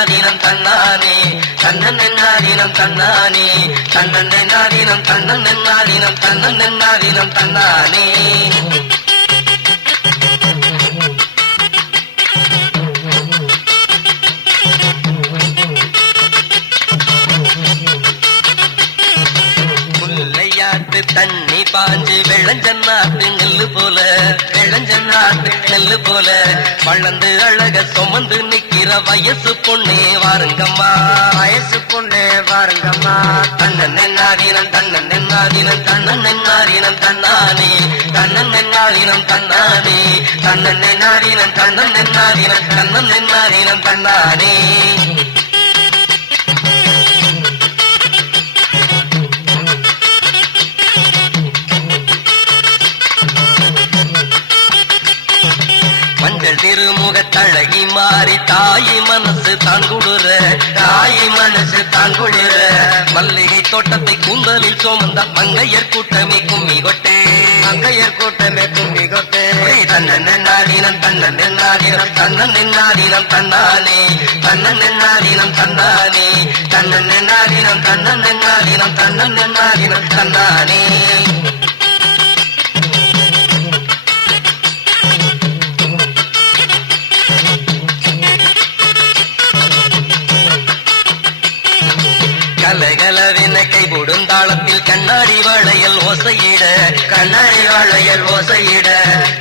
நாதினம் தன்னானே தன்னன் நாதினம் தன்னானே தன்னன் நாதினம் தன்னன் நாதினம் தன்னன் நாதினம் தன்னானே தண்ணி பாஞ்சு வெள்ளஞ்சன்னாட்டு நெல்லு போல வெள்ளஞ்சன்னாட்டு நெல்லு போல வளர்ந்து அழக சுமந்து நிக்கிற வயசு பொண்ணே வாருங்கம்மா வயசு பொண்ணே வாருங்கம்மா தன்னன் நாதினம் தன்னன் நாதினம் தன்னன் நாதினம் தன்னானே தன்னன் நாதினம் தன்னானே தன்னன் நாதினம் தன்னன் நாதினம் தன்னன் நாதினம் தன்னானே திருமுகத்தழகி மாறி தாயி மனசு தாங்குடுற தாயி மனசு தாங்குடுற மல்லிகை தோட்டத்தை கூந்தலில் சோமந்த மங்கையர் கூட்டமே கும்மி கொட்டே மங்கையர் கூட்டமே கும்மி கொட்டே தன்னன் நாதினம் தன்னன் நாதினம் தன்னன் நாதினம் தன்னானே தன்னன் நாதினம் தன்னானே தன்னன் நாதினம் தன்னன் நாதினம் தன்னன் நாதினம் தன்னானே கலகலவென கைபோடும் தாளத்தில் கண்ணாடி வளையல் ஓசையிட கண்ணாடி வளையல் ஓசையிட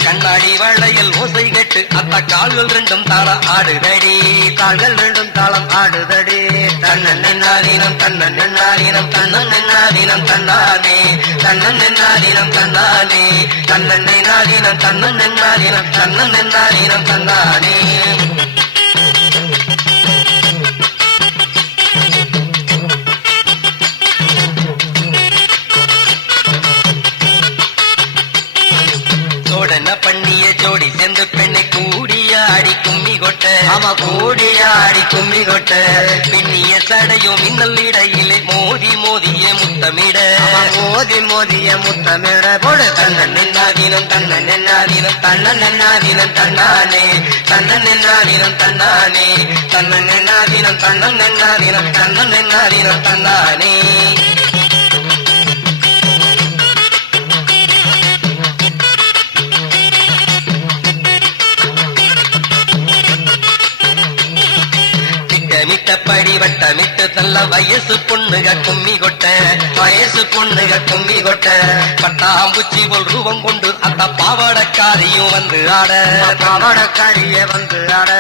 கண்ணாடி வளையல் ஓசை கட்டு அத்த கால்கள் ரெண்டும் தாளம் ஆடுதடி கால்கள் ரெண்டும் தாளம் ஆடுதடி தன்னன் நாதினம் தன்னன் நாதினம் தன்னன் நாதினம் தன்னானே தன்னன் நாதினம் தன்னானே தன்னன் நாதினம் தன்னன் நாதினம் தன்னன் நாதினம் தன்னானே பண்ணிய ஜோடி சேர்ந்து பெண்ணை கூடியாடி கும்மி கொட்ட அவ கூடியாடி கும்மி கொட்ட பின்னிய சடையும் மின்னல் இடையிலே மோதி மோதிய முத்தமிட மோதி மோதிய முத்தமிட போடு தன்னன் நாதினம் தன்னன் நாதினம் தன்னன் நாதினம் தன்னானே தன்னன் நாதினம் தன்னானே தன்னன் நாதினம் தன்னன் நாதினம் தன்னன் நாதினம் தன்னானே மிட்டப்படி வட்டமிட்டு தள்ள வயசு பொண்ணுக கும்மி கொட்ட வயசு பொண்ணுக கும்மி கொட்ட பட்டாம்பூச்சி போல் ரூபம் கொண்டு அந்த பாவாடக்காரியும் வந்து ஆட பாவாடக்காரிய வந்து ஆட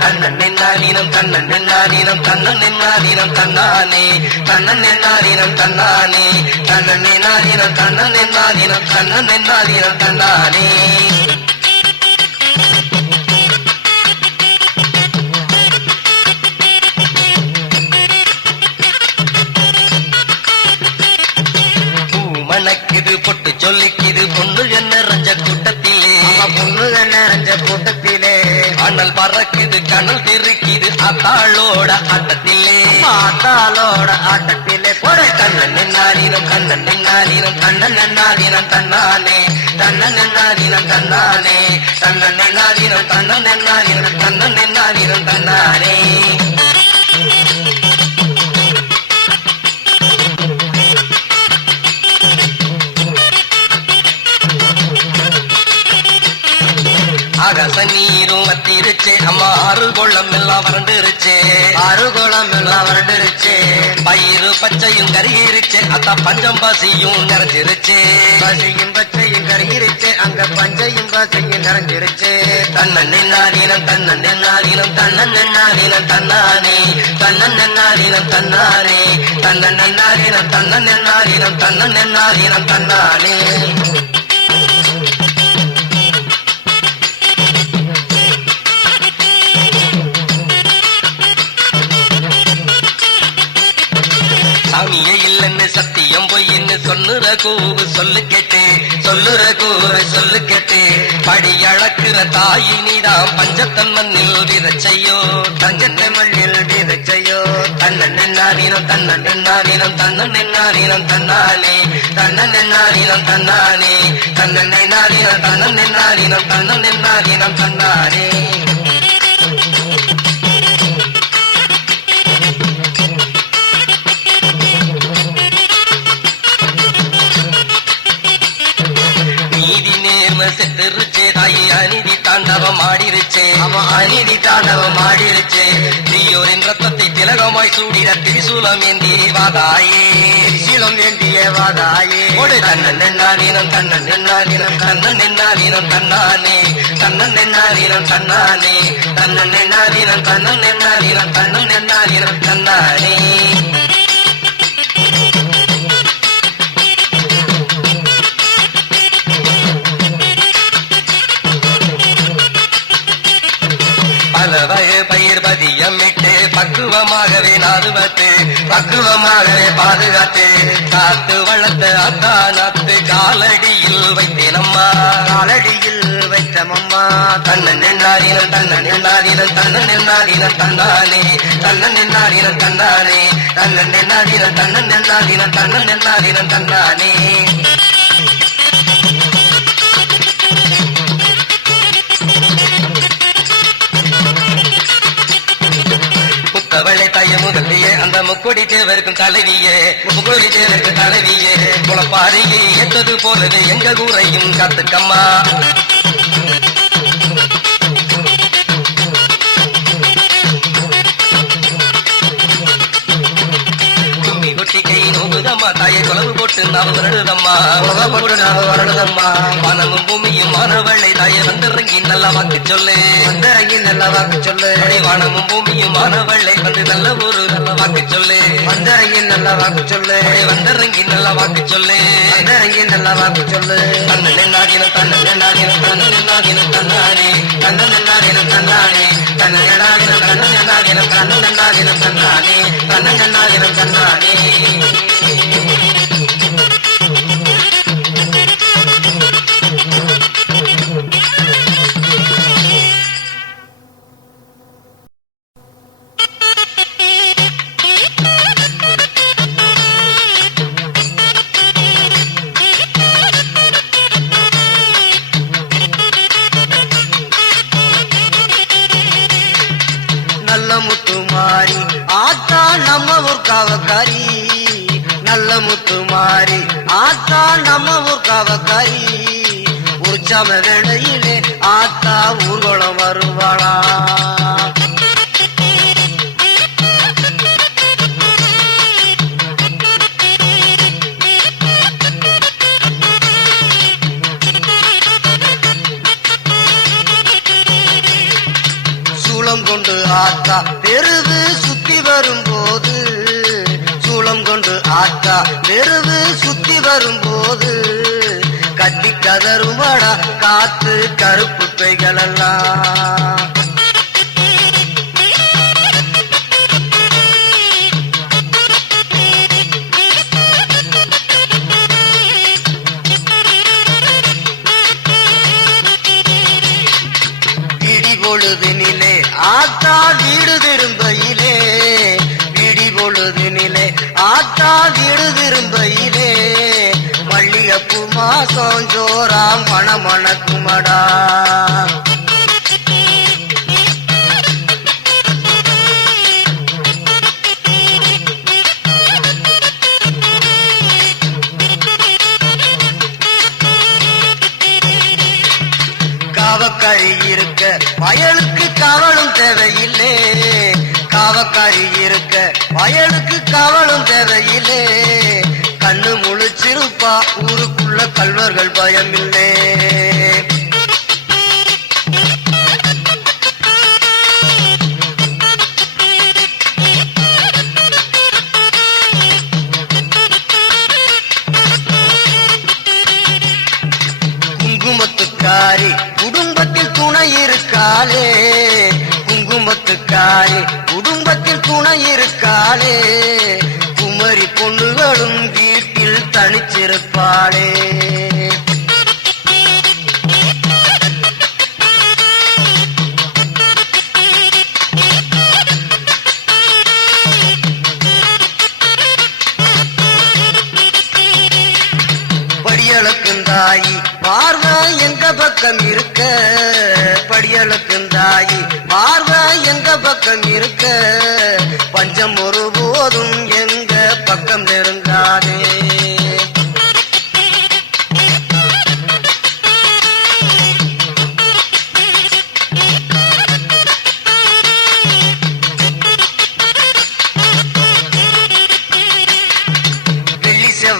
தன்னன் நாதினம் தன்னன் நாதினம் தன்னன் நாதினம் தன்னானே தன்னன் நாதினம் தன்னானே தன்னன் நாதினம் தன்னன் நாதினம் தன்னன் நாதினம் தன்னானே மணக்குது பொட்டு சொல்லிக்குது பொண்ணுக நிறைஞ்ச கூட்டத்திலே பொண்ணுக நிறைஞ்ச கூட்டத்திலே அண்ணல் பறக்குது கண்ணல் தெரிக்குது அத்தாளோட ஆட்டத்திலே அத்தாளோட ஆட்டத்திலே போட தன்னன் நாதினம் தன்னன் நாதினம் தன்னன் நாதினம் தன்னானே தன்னன் நாதினம் தன்னானே தன்னன் நாதினம் தன்னன் நாதினம் தன்னன் நாதினம் தன்னானே ஆகாச நீரும் வத்திருச்சே அம்மா ஆறுகோளம் எல்லாம் வறண்டுருச்சே ஆறுகோளம் எல்லாம் வறண்டுருச்சே பயிறு பச்சையும் கருகிருச்சே அத்தா பஞ்சம் பசியும் நிறைஞ்சிருச்சே பசியும் பச்சையும் கருகிருச்சே அங்க பஞ்சையும் பசியும் நிறைஞ்சிருச்சே தன்னன் நாதினம் தன்னன் நாதினம் தன்னன் நாதினம் தன்னானே தன்னன் நாதினம் தன்னானே தன்னன் நாதினம் தன்னன் நாதினம் தன்னன் நாதினம் தன்னானே சாமியே இல்லன்னு சத்தியம் பொய்ன்னு சொல்லுற கூவு சொல்லு கேட்டு சொல்லுற கூவு சொல்லு கேட்டு படி அளக்குற தாயி நீதான் பஞ்சத்தன் மண்ணில் விதைச்சையோ தஞ்சத்தை மண்ணில் விதைச்சையோ தன்னன் நாதினம் தன்னன் நாதினம் தன்னன் நாதினம் தன்னானே தன்னன் நாதினம் தன்னானே தன்னன் நாதினம் தன்னன் நாதினம் தன்னன் நாதினம் தன்னானே ரத்தத்தை திலகமாய் சூடிட திரிசூலம் ஏந்தியே வாதாயே சீலம் ஏந்திய வாதாயே தன்னன் என்னாதீனம் தன்னன் என்னாதீனம் தன்னன் என்னாதீனம் தன்னானே தன்னன் என்னாதீனம் தன்னானே தன்னன் என்னாதீனம் தன்னன் என்னாதீனம் தன்னன் என்னாதீனம் தன்னானே பயிர் பதியமிட்டு பக்குவமாகவே நாதுவத்து பக்குவமாகவே பாதுகாத்து காத்து வளர்த்த அத்தானத்து காலடியில் வைத்தேனம்மா காலடியில் வைத்தமம்மா தன்னன் என்னாதீனம் தன்னன் என்னாதீனம் தன்னன் என்னாதீனம் தன்னானே தன்னன் என்னாதீனம் தன்னானே தன்னன் என்னாதீனம் தன்னன் என்னாதீனம் தன்னன் என்னாதீனம் தன்னானே அவளை தாய முதலியே அந்த முக்கொடி தேவருக்கும் தலைவியே முக்கொடி தேவருக்கும் தலைவியே குளப்பாரியை ஏத்தது போலவே எங்க ஊரையும் காத்துக்கம்மா கை நோகுதம்மா தாயை குளவு போட்டு நாம் வருடுதம்மா போட்டு நாம் வருடுதம்மா வானமும் பூமியும் மாணவளை தாயை வந்திறங்கி நல்லா வாக்கு சொல்லு வந்திறங்கி நல்ல வாக்கு சொல்லு வானமும் பூமியும் மாணவளை வந்து நல்ல ஒரு நல்ல வாக்கு சொல்லு வந்திறங்கி நல்ல வாக்கு சொல்லு வந்திறங்கி நல்ல வாக்கு சொல்லு வந்திறங்கி நல்ல வாக்கு சொல்லு தன்னன் என்னாகினம் தன்னன் என்னாகினம் தன்னன் என்னாகினம் தன்னானே தன்னன் என்னாகினம் தன்னானே தன்னன் என்னாகினம் தன்னன் என்னாகினம் தன்னன் என்னாகினம் தன்னானே தன்னன் என்னாகினம் தன்னானே முத்துமாரி ஆத்தா நம்ம ஊர் காவக்காரி நல்ல முத்துமாரி ஆத்தா நம்ம ஊர் காவக்காரி உற்சவ வேளையிலே ஆத்தா ஊர்வலம் வருவாளா சூளம் கொண்டு ஆத்தா தெருவு சுத்தி வரும்போது சூளம் கொண்டு ஆத்தா தெருவு சுத்தி வரும்போது கத்தி கதறுமாடா காத்து கருப்பு பைகளெல்லாம் பொழுதினிலே ஆத்தா வீடு திரும்பையிலே விடி பொழுதினிலே ஆத்தா வீடு திரும்பையிலே மல்லிகைப்பூ மாசம் ஜோரா மணமணக்குமடா காவக்காரி இருக்க வயலுக்கு காவலும் தேவையில்லை காவக்காரி இருக்க வயலுக்கு காவலும் தேவையில்லை கண்ணு முழிச்சிருப்பா ஊருக்குள்ள கல்வர்கள் பயமில்லை குங்குமத்துக்காரி குடும்பத்தில் துணை இருக்காளே குங்குமத்துக்காரி குடும்பத்தில் துணை இருக்காளே குமரி பொண்ணுகளும் வீட்டில் தனிச்சிருப்பாளே படியளக்குந்தாயி பார்வை எங்க பக்கம் இருக்க படியளக்குந்தாயி பார்வை எங்க பக்கம் இருக்க பஞ்சம் ஒருபோதும் எங்க பக்கம் நெருங்காதே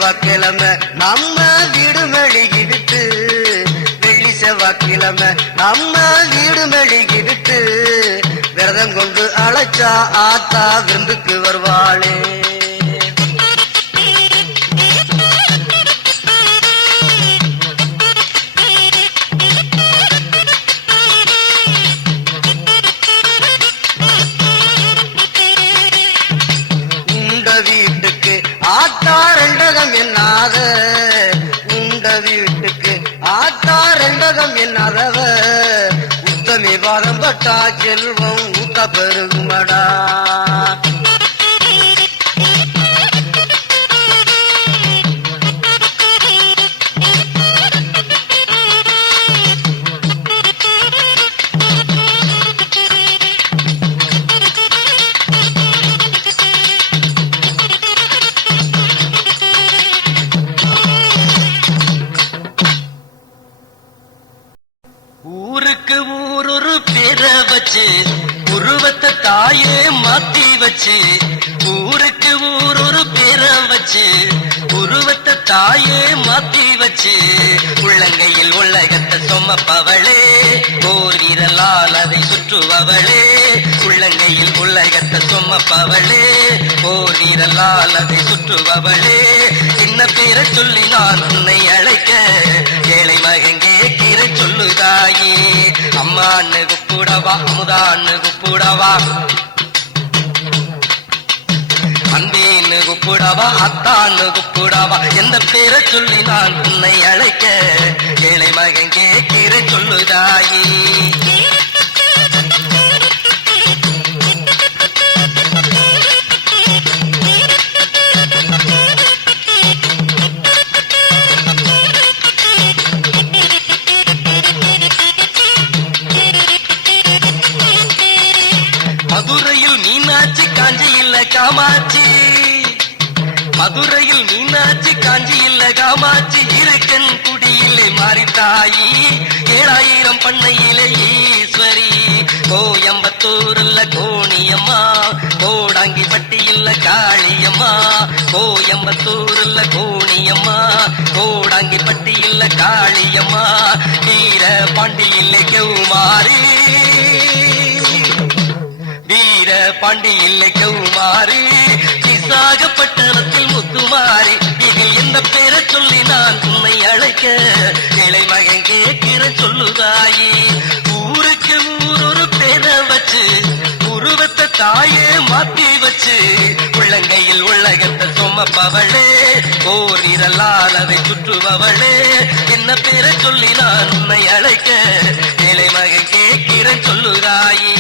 செவ்வாய்க்கிழமை நம்ம வீடு மெழுகி விட்டு வெள்ளி செவ்வாய்க்கிழமை நம்ம வீடு மெழுகி விட்டு விரதம் கொண்டு அழைச்சா ஆத்தா விருந்துக்கு வருவாளே. உண்ட வீட்டுக்கு ஆத்தா ரெண்டகம் என்னாத, உண்ட வீட்டுக்கு ஆத்தா ரெண்டகம் என்னாதவ உத்தமி பாதம் பட்டா செல்வம் ஊத்த பெருகுமடா. ஊருக்கு ஊரொரு பேரை வச்சு உருவத்தை தாயே மாத்தி வச்சு, ஊருக்கு ஊரொரு பேரை வச்சு உருவத்தை தாயே மாத்தி வச்சு, உள்ளங்கையில் உலகத்தை சுமப்பவளே ஓர் வீரலால் அதை சுற்றுபவளே, உள்ளங்கையில் உலகத்தை சுமப்பவளே ஓர் வீரலால் அதை சுற்றுபவளே. என்ன பேரை சொல்லி நான் உன்னை அழைக்க ஏழை மகன் கேட்கிற சொல்லுதாயே. அம்மான்னு கூப்பிடவா, அமுதான்னு கூப்பிடவா, அன்பேன்னு கூப்பிடவா, அத்தான்னு கூப்பிடவா, எந்த பேரை சொல்லி நான் உன்னை அழைக்க ஏழை மகன் கேட்கிற சொல்லுதாயே. மதுரையில் மீனாட்சி காஞ்சி இல்ல காமாட்சி, மதுரையில் மீனாட்சி காஞ்சி இல்ல காமாட்சி, இருக்கன் குடியிலே மாறித்தாயி 7000 பண்ணையிலே ஈஸ்வரி. கோயம்பத்தூர் இல்ல கோணியம்மா, கோடாங்கி பட்டி இல்ல காளியம்மா, கோயம்பத்தூர் இல்ல கோணியம்மா, கோடாங்கி பட்டி இல்ல காளியம்மா, வீர பாண்டி இல்லை கெவுமாரி, வீர பாண்டி இல்லை கெவுமாரி, விசாகப்பட்டணத்தில் முத்துமாரி. இதில் எந்த பேரை சொல்லி நான் உன்னை அழைக்க ஏழை மகன் கேட்கிற சொல்லுதாயே. ஊருக்கு ஊரொரு பேரை வச்சு உருவத்தை தாயே மாத்தி வச்சு, உள்ளங்கையில் உலகத்தை சுமப்பவளே ஓர் இரலால் அதை சுற்றுபவளே. என்ன பேரை சொல்லி நான் உன்னை அழைக்க ஏழை மகன் கேட்கிற சொல்லுதாயே.